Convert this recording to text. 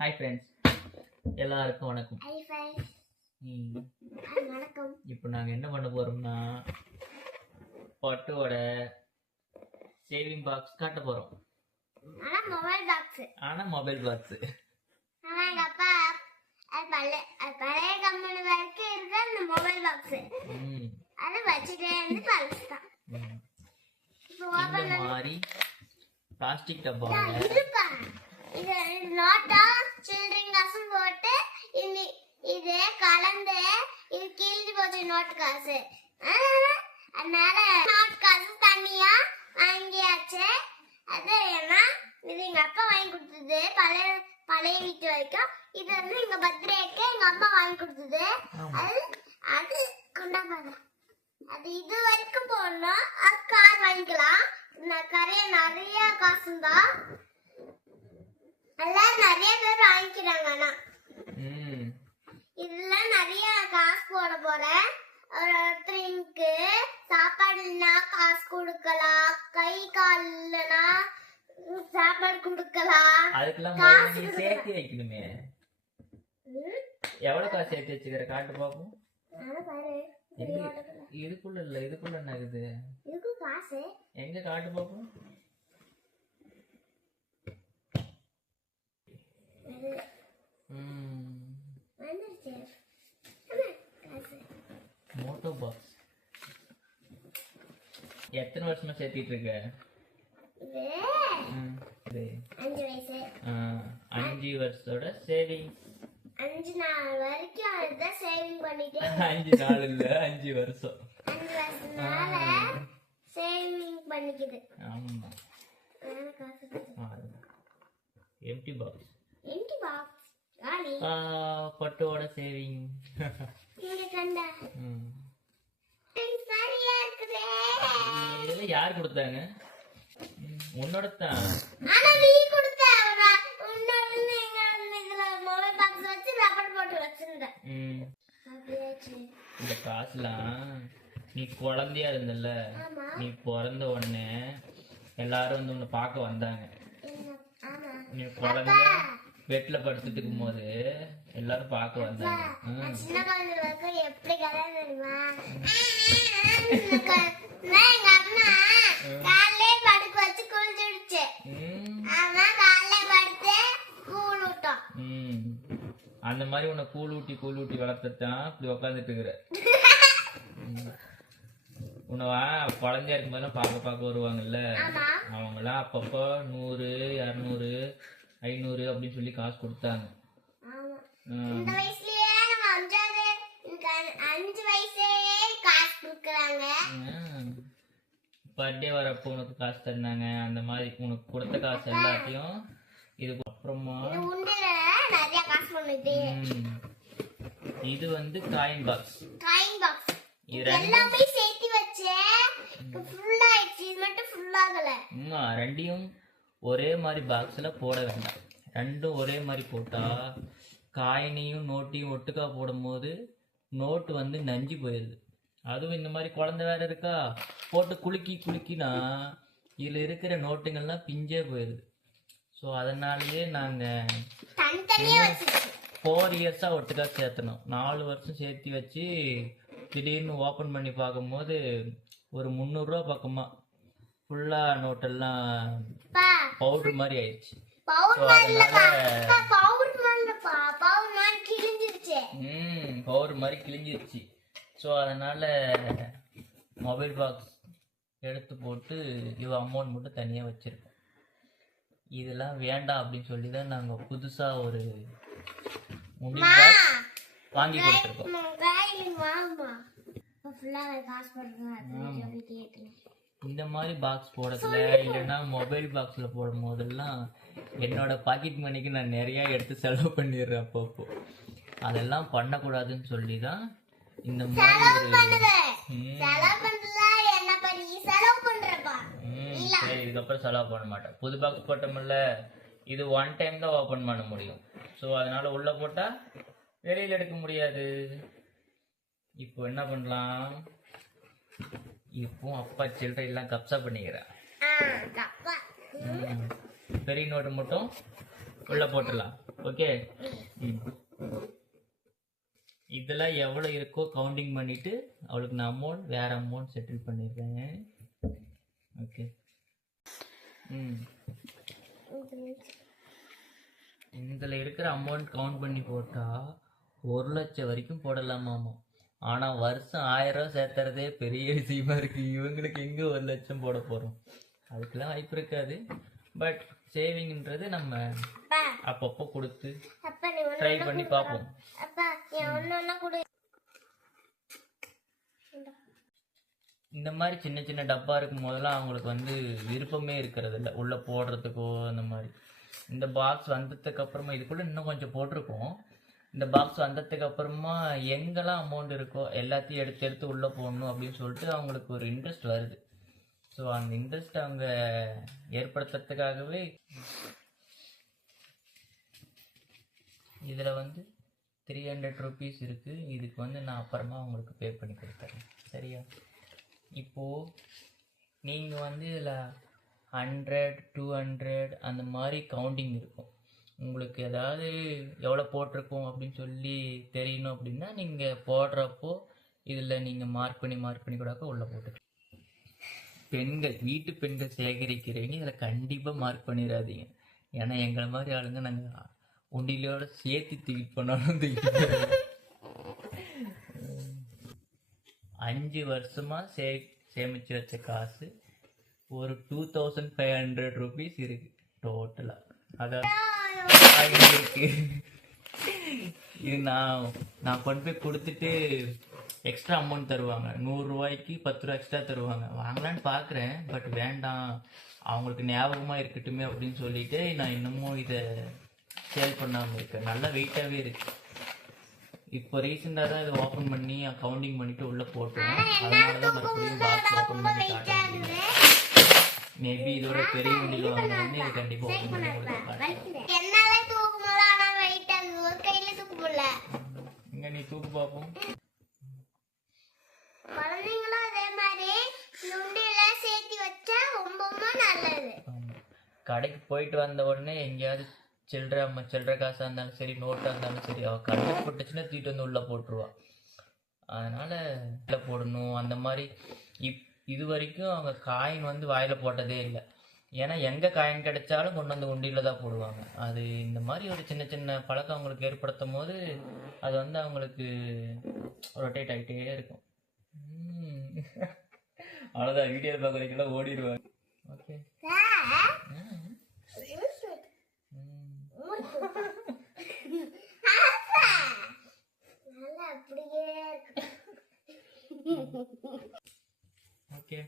Hi friends, எல்லாருக்கும் வணக்கம். Hi friends, வணக்கம். இப்போ நாங்கள் என்ன பண்ண போகிறோம்னா பட்டுவோட சேவிங் பாக்ஸ் காட்ட போகிறோம். ஆனால் மொபைல் பாக்ஸு எங்கள் அப்பா பழைய கம்பெனி வரைக்கும் இருக்கிற அந்த மொபைல் பாக்ஸு அதை வச்சுட்டே இருந்து பழசுதான். இந்த மாதிரி பிளாஸ்டிக் டப்பாவில் இது நோட்டா சில்ட்ரன் காசும் போட்டு இது கலந்து இது கிழிஞ்சு போச்சு நோட்டு காசு. அதனால நோட்டு காசு தனியா வாங்கியாச்சு. அது ஏன்னா இது எங்க அப்பா வாங்கி கொடுத்தது பழைய வீட்டு வரைக்கும். இது வந்து எங்க பர்த்டேக்கு எங்க அம்மா வாங்கி கொடுத்தது. அது கொண்டாடுறாங்க. அது இது வரைக்கும் போடணும். அது கார் வாங்கிக்கலாம். நிறைய காசு தான் எல்லாம் நிறைய பேர் வாங்கிக்கிறாங்க. ஆனா இதுல நிறைய காசு போட போறேன். ஒருத்தருக்கு சாப்பாடு இல்லைன்னா காசு கொடுக்கலாம், கை கால் இல்லைன்னா சாப்பாடு கொடுக்கலாம். அதுக்கெல்லாம் சேர்த்து வைக்கணுமே. எவ்வளவு காசு சேர்த்து வச்சுக்கிற காட்டு பாப்போம். இதுக்குள்ள இல்ல, இதுக்குள்ள என்ன இருக்குது? இதுக்கு காசு எங்க காட்டு பாப்போம். மோட்டோ பாக்ஸ் எத்தனை வருஷமா சேர்த்திட்டு இருக்க? 5 வருஷத்தோட சேவிங். 5 நாள் வரைக்கும் அதுதான் சேவிங் பண்ணிட்டே. 5 நாள் இல்ல, 5 வருஷம். 5 வருஷனால சேவிங் பண்ணிக்குது. ஆமா. Empty box. எம்டி பாக்ஸ் காலி. பட்டோட சேவிங். இங்க கண்டா சரியா இருக்குதே. இதெல்லாம் யார் கொடுத்தாங்க? உன்னோட தான். ஆனா நீ கொடுத்த உன்னோட இதுல மொபைல் பாக்ஸ் வச்சு ரப்பர் போட்டு வச்சிருந்த. இந்த காசுலாம் நீ குழந்தையா இருந்தல்ல, நீ பிறந்த உடனே எல்லாரும் வந்து உன்னை பார்க்க வந்தாங்க. நீ குழந்தையா பெட்ல படுத்துட்டு இருக்கும் போது எல்லாரும் பார்க்க வந்தாங்க. சின்ன குழந்தை வரைக்கும் எப்படி கதை தெரியுமா? எங்க அம்மா காலையிலே படுக்க வச்சு குளிச்சுடுச்சு. ஆமா, காலையில படுத்து கூழ் ஊட்டும். அந்த மாதிரி உன்னை கூழ் ஊட்டி வளர்த்துட்டான். இப்படி உட்காந்துட்டு இருக்கிற. உன்னவா குழந்தையா இருக்கும் போதெல்லாம் பார்க்க வருவாங்கல்ல, அவங்கெல்லாம் அப்பப்போ 100, 200, 500 அப்படின்னு சொல்லி காசு கொடுத்தாங்க. இந்த வயசுலயே நம்ம 5 வயசே காசு கொடுக்கறாங்க. பர்த்டே வரப்போ உனக்கு காசு தந்தாங்க. அந்த மாதிரி உனக்கு கொடுத்த காசு எல்லாத்தையும் இதுக்கு அப்புறமா நிறைய காசு பண்ணுது. இது வந்து காயின் பாக்ஸ். எல்லாமே சேர்த்து வச்சேன். ஃபுல் ஆயிடுச்சு. இது மட்டும் ஃபுல் ஆகல. ரெண்டையும் ஒரே மாதிரி பாக்ஸ்ல போட வேண்டாம். ரெண்டும் ஒரே மாதிரி போட்டா காயினையும் நோட்டையும் ஒட்டுக்கா போடும்போது நோட்டு வந்து நஞ்சு போயிடுது. அதுவும் இந்த மாதிரி குழந்தை வேற இருக்கா, போட்டு குலுக்கினா இதுல இருக்கிற நோட்டுங்கள்லாம் பிஞ்சே போயிடுது. ஸோ அதனாலயே நாங்கள் 4 இயர்ஸாக ஒட்டுக்கா சேர்த்தணும். 4 வருஷம் சேர்த்து வச்சு திடீர்னு ஓப்பன் பண்ணி பார்க்கும்போது ஒரு 300 ரூபா பக்கமா ஃபுல்லா நோட்டெல்லாம் பவுடர் மாதிரி ஆயிடுச்சு. பவுடர் மாதிரி கிழிஞ்சிருச்சு. ஸோ அதனால மொபைல் பாக்ஸ் எடுத்து போட்டு இவ அமௌண்ட் மட்டும் தனியாக வச்சிருக்கோம். இதெல்லாம் வேண்டாம் அப்படின்னு சொல்லி தான் நாங்கள் புதுசாக ஒரு மொபைல் பாக்ஸ் வாங்கி கொடுத்துருக்கோம். இந்த மாதிரி பாக்ஸ் போடல, இல்லைன்னா மொபைல் பாக்ஸில் போடும் போதெல்லாம் என்னோட பாக்கெட் மணிக்கு நான் நிறையா எடுத்து செலவு பண்ணிடுறேன். அப்பப்போ அதெல்லாம் பண்ணக்கூடாதுன்னு சொல்லி தான் இந்த மாதிரி சரி, இதுக்கப்புறம் செலவு பண்ண மாட்டேன். புது பாக்ஸ் போட்டோம்ல, இது 1 டைம் தான் ஓப்பன் பண்ண முடியும். ஸோ அதனால உள்ள போட்டால் வெளியில் எடுக்க முடியாது. இப்போ என்ன பண்ணலாம், இப்போ அப்பா சில்லறை எல்லாம் கப்சா பண்ணிக்கிறேன். பெரிய நோட்டு மட்டும் உள்ள போட்டுடலாம். ஓகே, இதெல்லாம் எவ்வளோ இருக்கோ கவுண்டிங் பண்ணிட்டு அவளுக்கு நான் அமௌண்ட் வேற அமௌண்ட் செட்டில் பண்ணிடுறேன். ஓகே, இதில் இருக்கிற அமௌண்ட் கவுண்ட் பண்ணி போட்டால் 1 லட்சம் வரைக்கும் போடலாமாமா. ஆனால் வருஷம் 1000 ரூபா சேர்த்துறதே பெரிய விஷயமா இருக்கு. இவங்களுக்கு எங்கே 1 லட்சம் போட போகிறோம்? அதுக்கெல்லாம் வாய்ப்பு இருக்காது. பட் சேவிங்ன்றது நம்ம அப்பப்போ கொடுத்து ட்ரை பண்ணி பார்ப்போம். இந்த மாதிரி சின்ன சின்ன டப்பா இருக்கும் போதெல்லாம் அவங்களுக்கு வந்து விருப்பமே இருக்கிறது இல்லை உள்ள போடுறதுக்கோ அந்த மாதிரி. இந்த பாக்ஸ் வந்ததுக்கு அப்புறமா இதுக்குள்ள இன்னும் கொஞ்சம் போட்டிருக்கோம். இந்த பாக்ஸ் வந்ததுக்கு அப்புறமா எங்கெல்லாம் அமௌண்ட் இருக்கோ எல்லாத்தையும் எடுத்து எடுத்து உள்ளே போடணும் அப்படின்னு சொல்லிட்டு அவங்களுக்கு ஒரு இன்ட்ரெஸ்ட் வருது. ஸோ அந்த இன்ட்ரெஸ்ட் அவங்க ஏற்படுத்துறதுக்காகவே இதில் வந்து 300 ருபீஸ் இருக்குது. இதுக்கு வந்து நான் அப்புறமா உங்களுக்கு பே பண்ணி கொடுத்துறேன். சரியா? இப்போது நீங்கள் வந்து இதில் 100, 200 அந்த மாதிரி கவுண்டிங் இருக்கும். உங்களுக்கு ஏதாவது எவ்வளோ போட்டிருக்கோம் அப்படின்னு சொல்லி தெரியணும் அப்படின்னா நீங்கள் போடுறப்போ இதில் நீங்கள் மார்க் பண்ணி கூட உள்ளே போட்டுக்கலாம். பெண்கள், வீட்டு பெண்கள் சேகரிக்கிறீங்க, இதில் கண்டிப்பாக மார்க் பண்ணிடாதீங்க. ஏன்னா எங்களை மாதிரி ஆளுங்க நாங்கள் உண்டியிலோட சேர்த்து தூக்கிட்டு போனாலும் தூக்கிட்டு 5 வருஷமாக சேமித்து வச்ச காசு ஒரு 2500 ருபீஸ் இருக்கு டோட்டலாக. அதான் இருக்கு. இது நான் கொண்டு போய் கொடுத்துட்டு எக்ஸ்ட்ரா அமௌண்ட் தருவாங்க. 100 ரூபாய்க்கு 10 ரூபா எக்ஸ்ட்ரா தருவாங்க. வாங்கலான்னு பார்க்குறேன், பட் வேண்டாம், அவங்களுக்கு ஞாபகமாக இருக்கட்டுமே அப்படின்னு சொல்லிட்டு நான் இன்னமும் இதை சேல் பண்ணாமல் இருக்கேன். நல்லா வெயிட்டாகவே இருக்கு. இப்போ ரீசெண்டாக தான் இதை ஓப்பன் பண்ணி கவுண்டிங் பண்ணிட்டு உள்ளே போட்டோம். அதனால தான் மறுபடியும் பாக்ஸ் ஓப்பன் பண்ணி காட்டுறேன். மேபி இதோட பெரிய வண்டியில் வாங்கினோடனே இது கண்டிப்பாக ஓப்பன் பண்ணி கொடுத்துருப்பாங்க. இங்கே நீ தூக்கு பார்ப்போம். குழந்தைங்களும் அதே மாதிரி நுண்டில சேர்த்து வச்சா ரொம்ப நல்லது. கடைக்கு போயிட்டு வந்த உடனே எங்கேயாவது சில்லற காசாக இருந்தாலும் சரி, நோட்டாக இருந்தாலும் சரி, அவள் கடையில் போட்டுச்சுன்னா தூக்கிட்டு வந்து உள்ளே போட்டுருவா. அதனால் உள்ளே போடணும் அந்த மாதிரி. இது வரைக்கும் அவங்க காயின் வந்து வாயில் போட்டதே இல்லை. ஏன்னா எங்கே காயின் கிடைச்சாலும் கொண்டு வந்து உண்டியில் தான் போடுவாங்க. அது இந்த மாதிரி ஒரு சின்ன சின்ன பழக்கம் அவங்களுக்கு ஏற்படுத்தும் போது அது வந்து அவங்களுக்கு ரொட்டேட் ஆகிட்டே இருக்கும். அவ்வளோதான், வீடியோ பார்க்குறதுக்கெல்லாம் ஓடிடுவாங்க. Okay, okay.